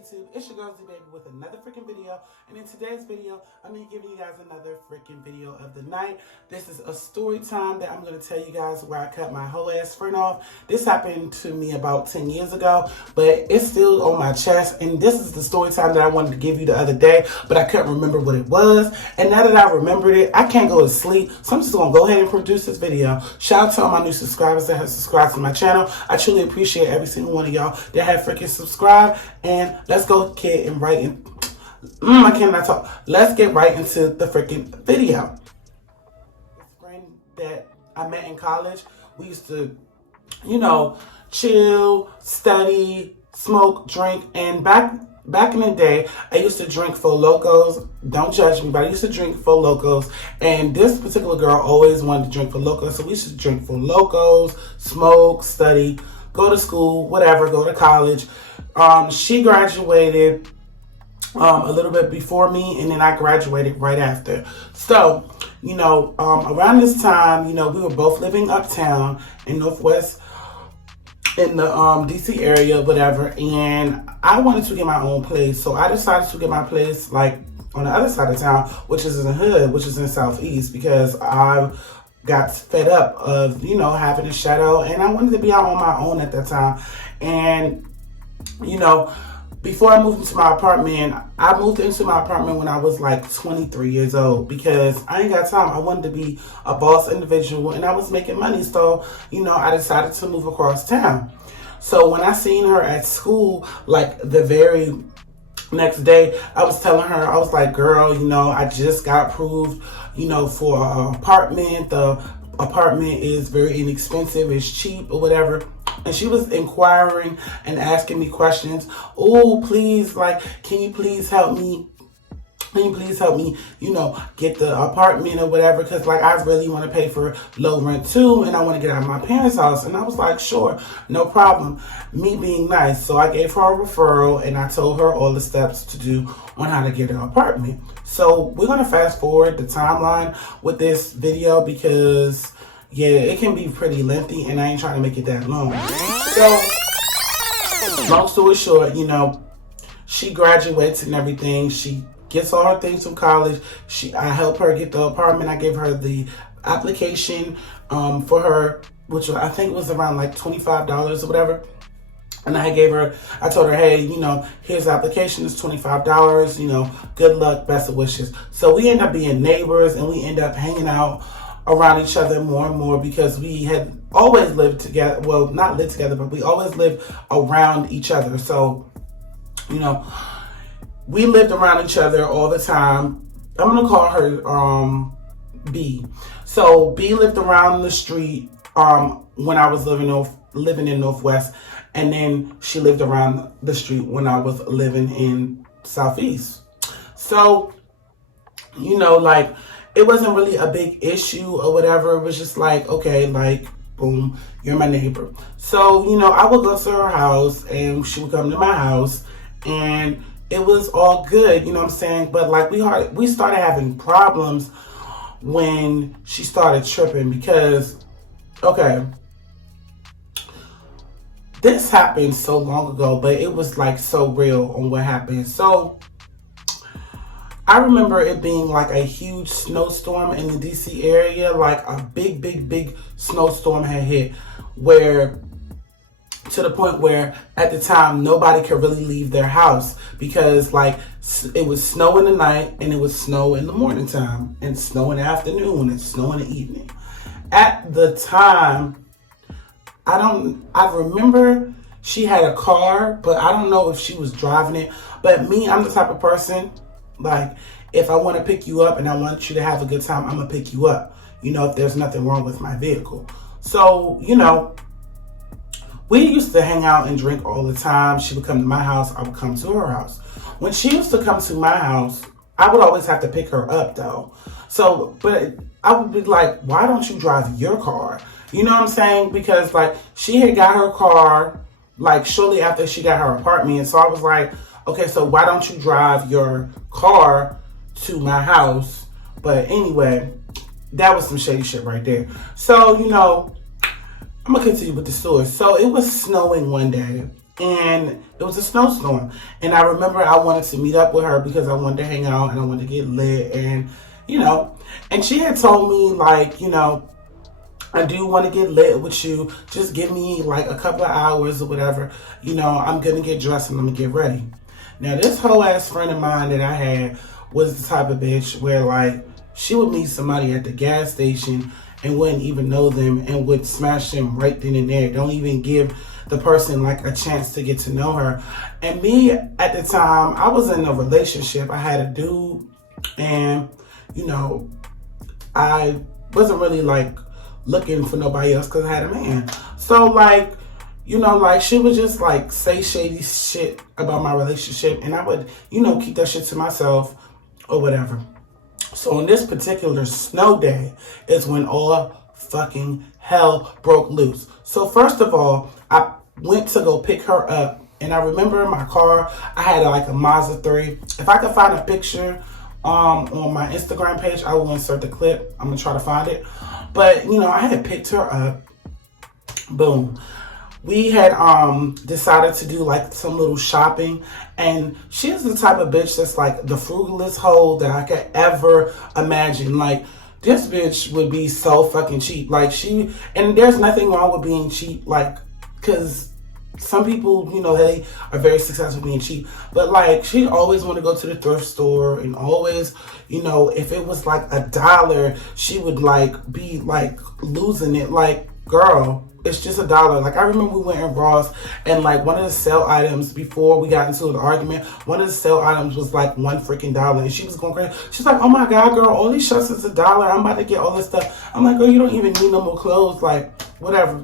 YouTube? It's your girl Z Baby with another freaking video. And in today's video, I'm going to give you guys another freaking video of the night. This is a story time that I'm going to tell you guys where I cut my whole ass friend off. This happened to me about 10 years ago, but it's still on my chest. And this is the story time that I wanted to give you the other day, but I couldn't remember what it was. And now that I remembered it, I can't go to sleep. So I'm just going to go ahead and produce this video. Shout out to all my new subscribers that have subscribed to my channel. I truly appreciate every single one of y'all that have freaking subscribed. And let's go get and right in. I cannot talk. Let's get right into the freaking video. This friend that I met in college, we used to, chill, study, smoke, drink, and back in the day, I used to drink Four Locos. Don't judge me, but I used to drink Four Locos. And this particular girl always wanted to drink Four Locos, so we used to drink Four Locos, smoke, study, go to school, whatever, go to college. She graduated a little bit before me, and then I graduated right after. So, around this time, we were both living uptown in Northwest, in the DC area, whatever, and I wanted to get my own place. So I decided to get my place like on the other side of town, which is in the hood, which is in Southeast, because I got fed up of, having a shadow, and I wanted to be out on my own at that time. And before I moved into my apartment, I moved into my apartment when I was like 23 years old because I ain't got time. I wanted to be a boss individual and I was making money. So, I decided to move across town. So when I seen her at school, like the very next day, I was telling her, I was like, girl, I just got approved, for an apartment. The apartment is very inexpensive. It's cheap or whatever. And she was inquiring and asking me questions. Oh, please, can you please help me? Can you please help me, get the apartment or whatever? Because, I really want to pay for low rent, too. And I want to get out of my parents' house. And I was like, sure, no problem. Me being nice. So I gave her a referral and I told her all the steps to do on how to get an apartment. So we're going to fast forward the timeline with this video because, yeah, it can be pretty lengthy and I ain't trying to make it that long. So, long story short, she graduates and everything. She gets all her things from college. I help her get the apartment. I gave her the application for her, which I think was around like $25 or whatever. And I told her, hey, here's the application, it's $25, good luck, best of wishes. So we end up being neighbors and we end up hanging out around each other more and more because we had always lived together. Well, not lived together, but we always lived around each other. So, we lived around each other all the time. I'm going to call her B. So B lived around the street when I was living in Northwest. And then she lived around the street when I was living in Southeast. So, it wasn't really a big issue or whatever. It was just okay, boom, you're my neighbor. So, I would go to her house and she would come to my house and it was all good, you know what I'm saying? But we started having problems when she started tripping because, okay, this happened so long ago, but it was so real on what happened. So I remember it being a huge snowstorm in the DC area, a big snowstorm had hit to the point where at the time nobody could really leave their house because it would snow in the night and it would snow in the morning time and snow in the afternoon and snow in the evening. At the time, I remember she had a car, but I don't know if she was driving it. But me, I'm the type of person, if I want to pick you up and I want you to have a good time, I'm going to pick you up, if there's nothing wrong with my vehicle. So, we used to hang out and drink all the time. She would come to my house. I would come to her house. When she used to come to my house, I would always have to pick her up, though. So, but I would be like, why don't you drive your car? You know what I'm saying? Because, she had got her car, shortly after she got her apartment. So I was like, okay, so why don't you drive your car to my house? But anyway, that was some shady shit right there. So, I'm going to continue with the story. So it was snowing one day and it was a snowstorm. And I remember I wanted to meet up with her because I wanted to hang out and I wanted to get lit, and and she had told me, like, I do want to get lit with you. Just give me like a couple of hours or whatever. I'm gonna get dressed and I'm gonna get ready. Now, this whole ass friend of mine that I had was the type of bitch where, like, she would meet somebody at the gas station and wouldn't even know them and would smash them right then and there. Don't even give the person like a chance to get to know her. And me, at the time, I was in a relationship. I had a dude, and I wasn't really like looking for nobody else because I had a man. So like, she would just like say shady shit about my relationship, and I would, keep that shit to myself or whatever. So on this particular snow day is when all fucking hell broke loose. So first of all, I went to go pick her up, and I remember in my car, I had like a Mazda 3. If I could find a picture on my Instagram page, I will insert the clip. I'm gonna try to find it. But I had picked her up. Boom. We had decided to do like some little shopping, and she's the type of bitch that's like the frugalest hoe that I could ever imagine. Like, this bitch would be so fucking cheap. Like, and there's nothing wrong with being cheap, like, because some people, they are very successful being cheap. But like, she always want to go to the thrift store, and always, if it was like $1, she would like be like losing it. Like, girl, it's just $1. Like, I remember we went in Ross, and like one of the sale items, before we got into an argument, one of the sale items was like $1 freaking, and she was going crazy. She's like, "Oh my God, girl, all these shirts is $1. I'm about to get all this stuff." I'm like, "Girl, you don't even need no more clothes." Like, whatever.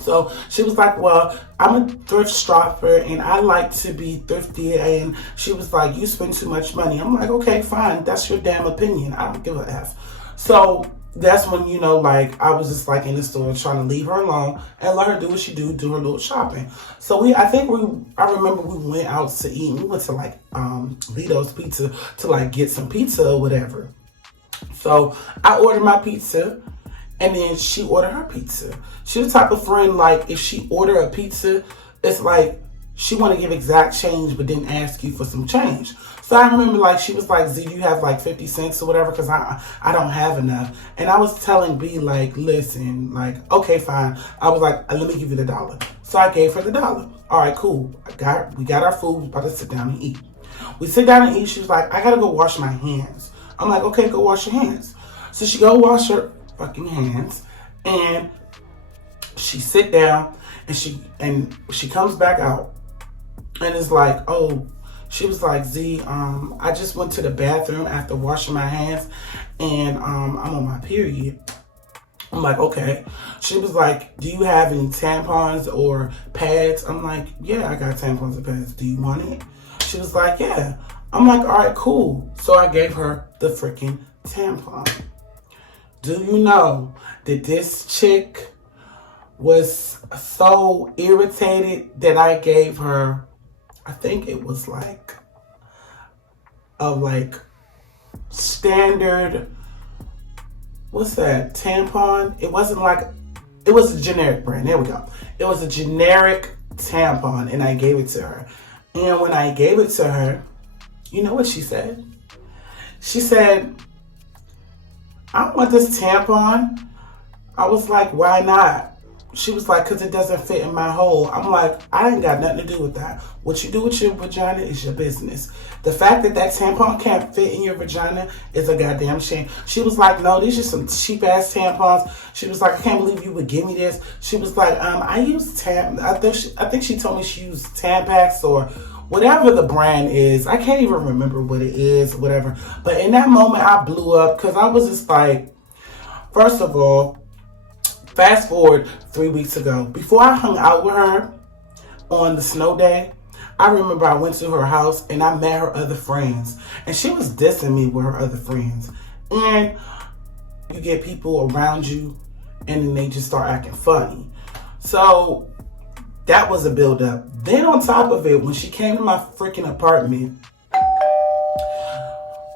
So she was like, "Well, I'm a thrift shopper and I like to be thrifty." And she was like, "You spend too much money." I'm like, "Okay, fine. That's your damn opinion. I don't give a F." So that's when, like, I was just like in the store trying to leave her alone and let her do what she do her little shopping. So I remember we went out to eat. We went to like Vito's Pizza to like get some pizza or whatever. So I ordered my pizza, and then she ordered her pizza. She the type of friend, like, if she order a pizza, it's like she want to give exact change but didn't ask you for some change. So I remember, like, she was like, "Z, you have like 50 cents or whatever?" Because I don't have enough. And I was telling B, like, "Listen, like, okay, fine." I was like, "Let me give you the $1." So I gave her the $1. All right, cool. We got our food. We're about to sit down and eat. We sit down and eat. She was like, "I gotta go wash my hands." I'm like, "Okay, go wash your hands." So she go wash her fucking hands, and she sit down, and she comes back out, and it's like, "Oh," she was like, "Z, I just went to the bathroom after washing my hands, and I'm on my period." I'm like, "Okay." She was like, "Do you have any tampons or pads?" I'm like, "Yeah, I got tampons and pads. Do you want it?" She was like, "Yeah." I'm like, "All right, cool." So I gave her the freaking tampon. Do you know that this chick was so irritated that I gave her, I think it was like a standard, what's that, tampon? It wasn't like, it was a generic brand. There we go. It was a generic tampon, and I gave it to her. And when I gave it to her, you know what she said? She said, "I don't want this tampon." I was like, "Why not?" She was like, "Because it doesn't fit in my hole." I'm like, "I ain't got nothing to do with that. What you do with your vagina is your business. The fact that that tampon can't fit in your vagina is a goddamn shame." She was like, "No, these are some cheap ass tampons." She was like, "I can't believe you would give me this." She was like, "I use I think she told me she used Tampax or whatever the brand is. I can't even remember what it is, whatever." But in that moment, I blew up because I was just like, first of all, fast forward 3 weeks ago, before I hung out with her on the snow day, I remember I went to her house and I met her other friends, and she was dissing me with her other friends. And you get people around you and then they just start acting funny. So that was a build-up. Then on top of it, when she came to my freaking apartment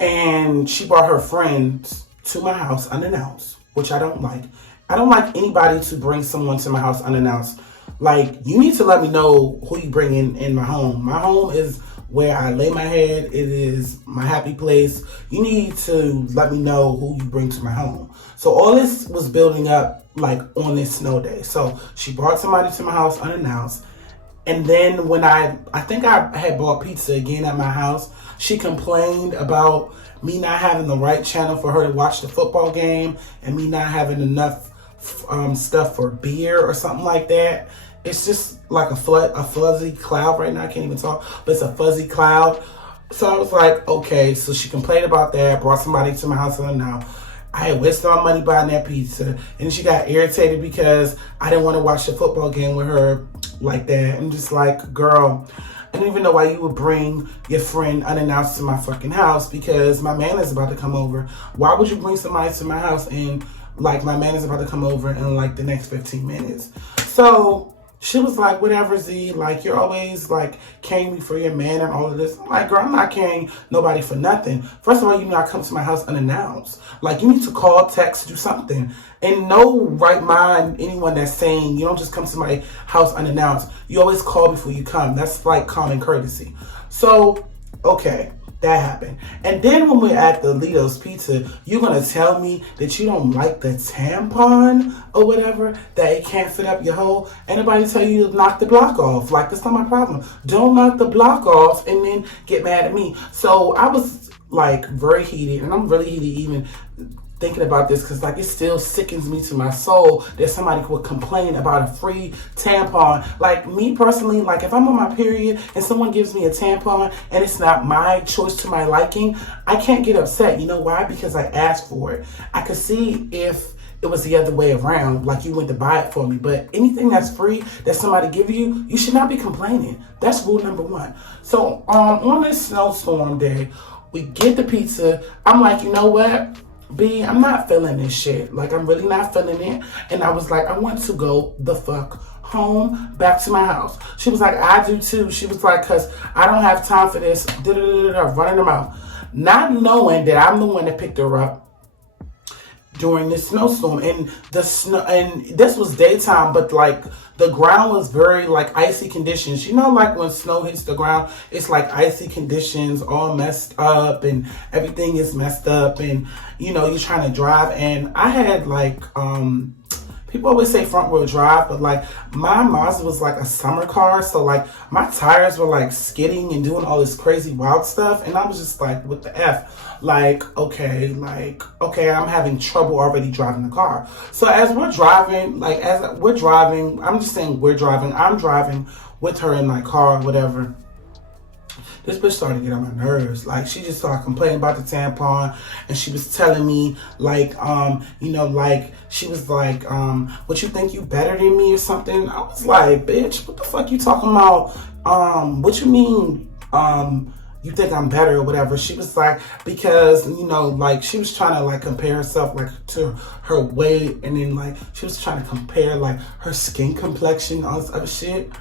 and she brought her friends to my house unannounced, which I don't like. I don't like anybody to bring someone to my house unannounced. Like, you need to let me know who you bring in my home. My home is where I lay my head. It is my happy place. You need to let me know who you bring to my home. So all this was building up like on this snow day. So she brought somebody to my house unannounced. And then when I think I had bought pizza again at my house, she complained about me not having the right channel for her to watch the football game and me not having enough stuff for beer or something like that. It's just like a fuzzy cloud right now. I can't even talk, but it's a fuzzy cloud. So I was like, okay. So she complained about that, brought somebody to my house unannounced. I had wasted all money buying that pizza. And she got irritated because I didn't want to watch the football game with her like that. I'm just like, girl, I don't even know why you would bring your friend unannounced to my fucking house, because my man is about to come over. Why would you bring somebody to my house and like my man is about to come over in like the next 15 minutes? So she was like, whatever, Z, like, you're always like carrying me for your man and all of this. I'm like, girl, I'm not carrying nobody for nothing. First of all, you know I come to my house unannounced. Like, you need to call, text, do something. In no right mind, anyone that's saying you don't just come to my house unannounced. You always call before you come. That's like common courtesy. So, okay. That happened. And then when we're at the Lito's Pizza, you're going to tell me that you don't like the tampon or whatever, that it can't fit up your hole. Anybody tell you to knock the block off? Like, that's not my problem. Don't knock the block off and then get mad at me. So I was like very heated, and I'm really heated even thinking about this, because like it still sickens me to my soul that somebody would complain about a free tampon. Like, me personally, like if I'm on my period and someone gives me a tampon and it's not my choice to my liking, I can't get upset. You know why? Because I asked for it. I could see if it was the other way around, like you went to buy it for me. But anything that's free that somebody give you, you should not be complaining. That's rule number one. So on this snowstorm day, we get the pizza. I'm like, you know what, B, I'm not feeling this shit. Like, I'm really not feeling it. And I was like, I want to go the fuck home, back to my house. She was like, I do too. She was like, cause I don't have time for this. Running them out. Not knowing that I'm the one that picked her up during this snowstorm. And the snow, and this was daytime, but like the ground was very like icy conditions. You know, like when snow hits the ground, it's like icy conditions, all messed up, and everything is messed up, and you know, you're trying to drive. And I had like people always say front wheel drive, but like my Mazda was like a summer car, so like my tires were like skidding and doing all this crazy wild stuff, and I was just like, what the F? Like, okay, I'm having trouble already driving the car. So as we're driving, I'm just saying we're driving, I'm driving with her in my car, whatever. This bitch started to get on my nerves. Like, she just started complaining about the tampon, and she was telling me, like, you know, like, she was like, what, you think you better than me or something? I was like, bitch, what the fuck you talking about? What you mean, you think I'm better or whatever? She was like, because, you know, like, she was trying to, like, compare herself, like, to her weight, and then, like, she was trying to compare, like, her skin complexion, all this other shit.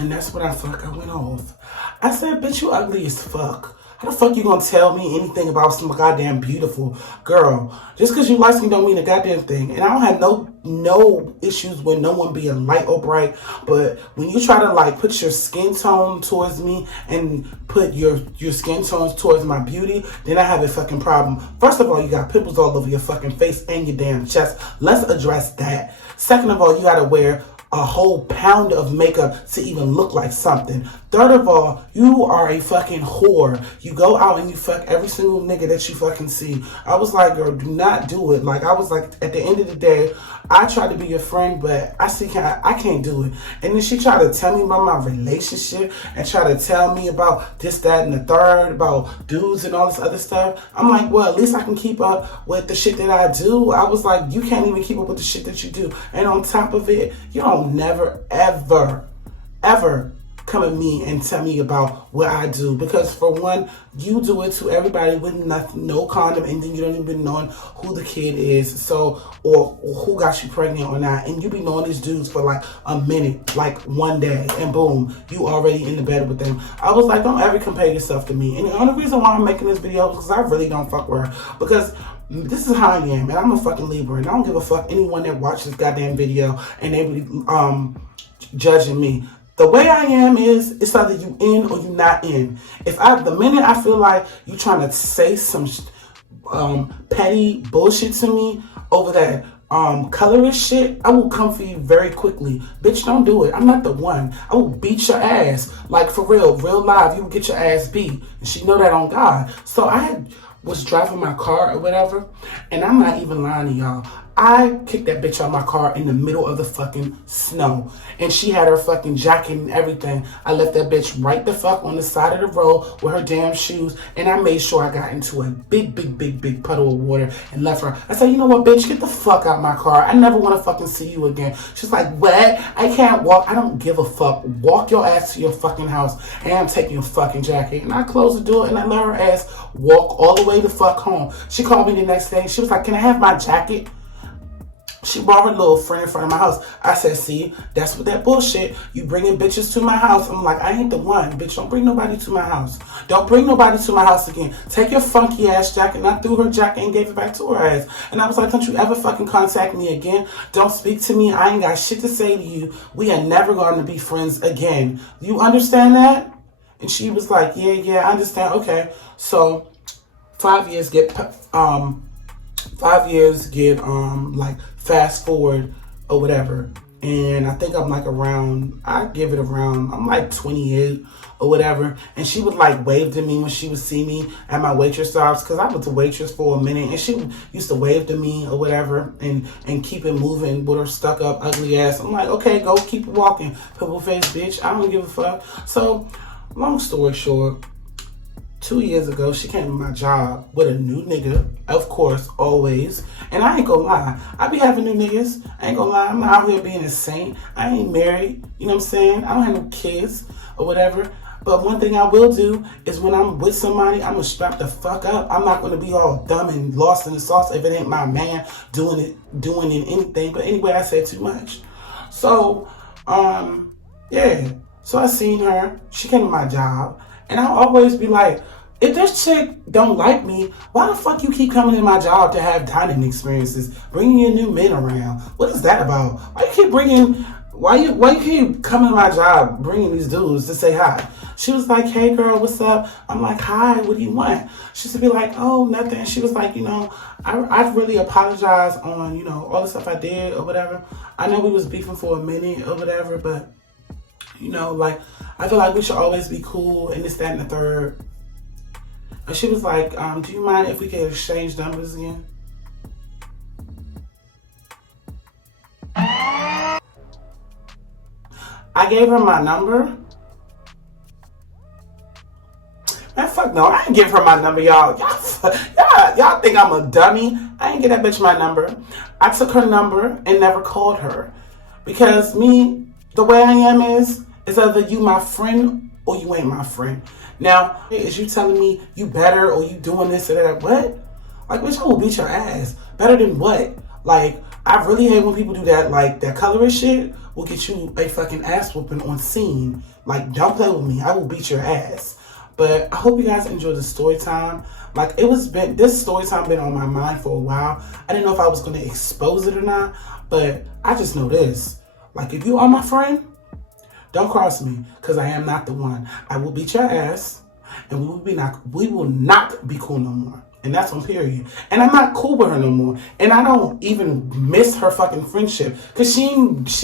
And that's when I went off. I said, bitch, you ugly as fuck. How the fuck you gonna tell me anything about some goddamn beautiful girl? Just because you like me don't mean a goddamn thing. And I don't have no issues with no one being light or bright. But when you try to like put your skin tone towards me and put your skin tones towards my beauty, then I have a fucking problem. First of all, you got pimples all over your fucking face and your damn chest. Let's address that. Second of all, you gotta wear a whole pound of makeup to even look like something. Third of all, you are a fucking whore. You go out and you fuck every single nigga that you fucking see. I was like, girl, do not do it. Like, I was like, at the end of the day, I tried to be your friend, but I can't do it. And then she tried to tell me about my relationship and try to tell me about this, that, and the third, about dudes and all this other stuff. I'm like, well, at least I can keep up with the shit that I do. I was like, you can't even keep up with the shit that you do. And on top of it, you don't never, ever come at me and tell me about what I do, because for one, you do it to everybody with nothing, no condom, and then you don't even know who the kid is, so, or who got you pregnant or not, and you be knowing these dudes for like a minute, like one day, and boom, you already in the bed with them. I was like, don't ever compare yourself to me. And the only reason why I'm making this video is because I really don't fuck with her, because this is how I am, and I'm a fucking Libra, and I don't give a fuck anyone that watches this goddamn video and they judging me. The way I am is, it's either you in or you not in. The minute I feel like you trying to say some petty bullshit to me over that colorist shit, I will come for you very quickly. Bitch, don't do it. I'm not the one. I will beat your ass. Like, for real live, you will get your ass beat. And she know that on God. So was driving my car or whatever, and I'm not even lying to y'all. I kicked that bitch out of my car in the middle of the fucking snow. And she had her fucking jacket and everything. I left that bitch right the fuck on the side of the road with her damn shoes. And I made sure I got into a big puddle of water and left her. I said, you know what, bitch? Get the fuck out of my car. I never want to fucking see you again. She's like, what? I can't walk. I don't give a fuck. Walk your ass to your fucking house. And I'm taking your fucking jacket. And I closed the door and I let her ass walk all the way the fuck home. She called me the next day. She was like, can I have my jacket? She brought her little friend in front of my house. I said, see, that's what that bullshit. You bringing bitches to my house. I'm like, I ain't the one. Bitch, don't bring nobody to my house. Don't bring nobody to my house again. Take your funky ass jacket. And I threw her jacket and gave it back to her ass. And I was like, don't you ever fucking contact me again. Don't speak to me. I ain't got shit to say to you. We are never going to be friends again. You understand that? And she was like, yeah, I understand. Okay. So 5 years get like fast forward or whatever, and I think I'm like around, I'm like 28 or whatever, and she would like wave to me when she would see me at my waitress jobs, because I was a waitress for a minute, and she used to wave to me or whatever and keep it moving with her stuck up ugly ass. I'm like, okay, go keep walking, purple face bitch, I don't give a fuck. So long story short, 2 years ago, she came to my job with a new nigga, of course, always. And I ain't gonna lie, I be having new niggas. I ain't gonna lie, I'm not out here being a saint. I ain't married, you know what I'm saying? I don't have no kids or whatever. But one thing I will do is when I'm with somebody, I'm gonna strap the fuck up. I'm not gonna be all dumb and lost in the sauce if it ain't my man doing anything. But anyway, I said too much. So, yeah. So I seen her, she came to my job, and I'll always be like, if this chick don't like me, why the fuck you keep coming to my job to have dining experiences, bringing your new men around? What is that about? Why you keep coming to my job, bringing these dudes to say hi? She was like, hey girl, what's up? I'm like, hi, what do you want? She used to be like, oh, nothing. She was like, I really apologize on, all the stuff I did or whatever. I know we was beefing for a minute or whatever, but, I feel like we should always be cool and this, that, and the third. And she was like, do you mind if we could exchange numbers again? I gave her my number. Man, fuck no, I ain't give her my number, y'all. Y'all think I'm a dummy? I ain't give that bitch my number. I took her number and never called her. Because me, the way I am is either you my friend or you ain't my friend. Now, is you telling me you better or you doing this or that? What? Like, bitch, I will beat your ass. Better than what? Like, I really hate when people do that. Like, that colorist shit will get you a fucking ass whooping on scene. Like, don't play with me. I will beat your ass. But I hope you guys enjoyed the story time. Like, this story time been on my mind for a while. I didn't know if I was going to expose it or not. But I just know this. Like, if you are my friend, don't cross me, because I am not the one. I will beat your ass, and we will not be cool no more. And that's on period. And I'm not cool with her no more. And I don't even miss her fucking friendship, because she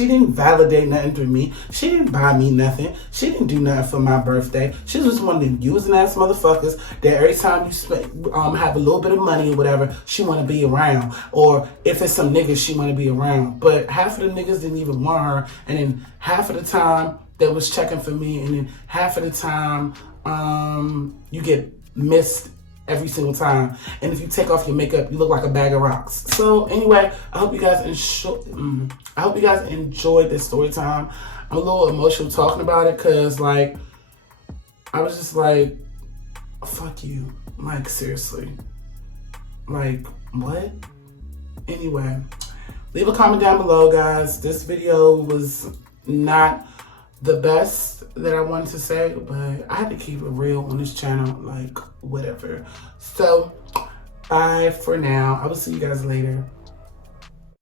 didn't validate nothing for me. She didn't buy me nothing. She didn't do nothing for my birthday. She was just one of them using ass motherfuckers that every time you have a little bit of money or whatever, she want to be around. Or if it's some niggas, she want to be around. But half of the niggas didn't even want her. And then half of the time, that was checking for me, and then half of the time, you get missed every single time. And if you take off your makeup, you look like a bag of rocks. So anyway, I hope you guys enjoyed this story time. I'm a little emotional talking about it, because I was just like, fuck you. Like, seriously. Like, what? Anyway, leave a comment down below, guys. This video was not the best that I wanted to say, but I had to keep it real on this channel, like, whatever. So, bye for now. I will see you guys later.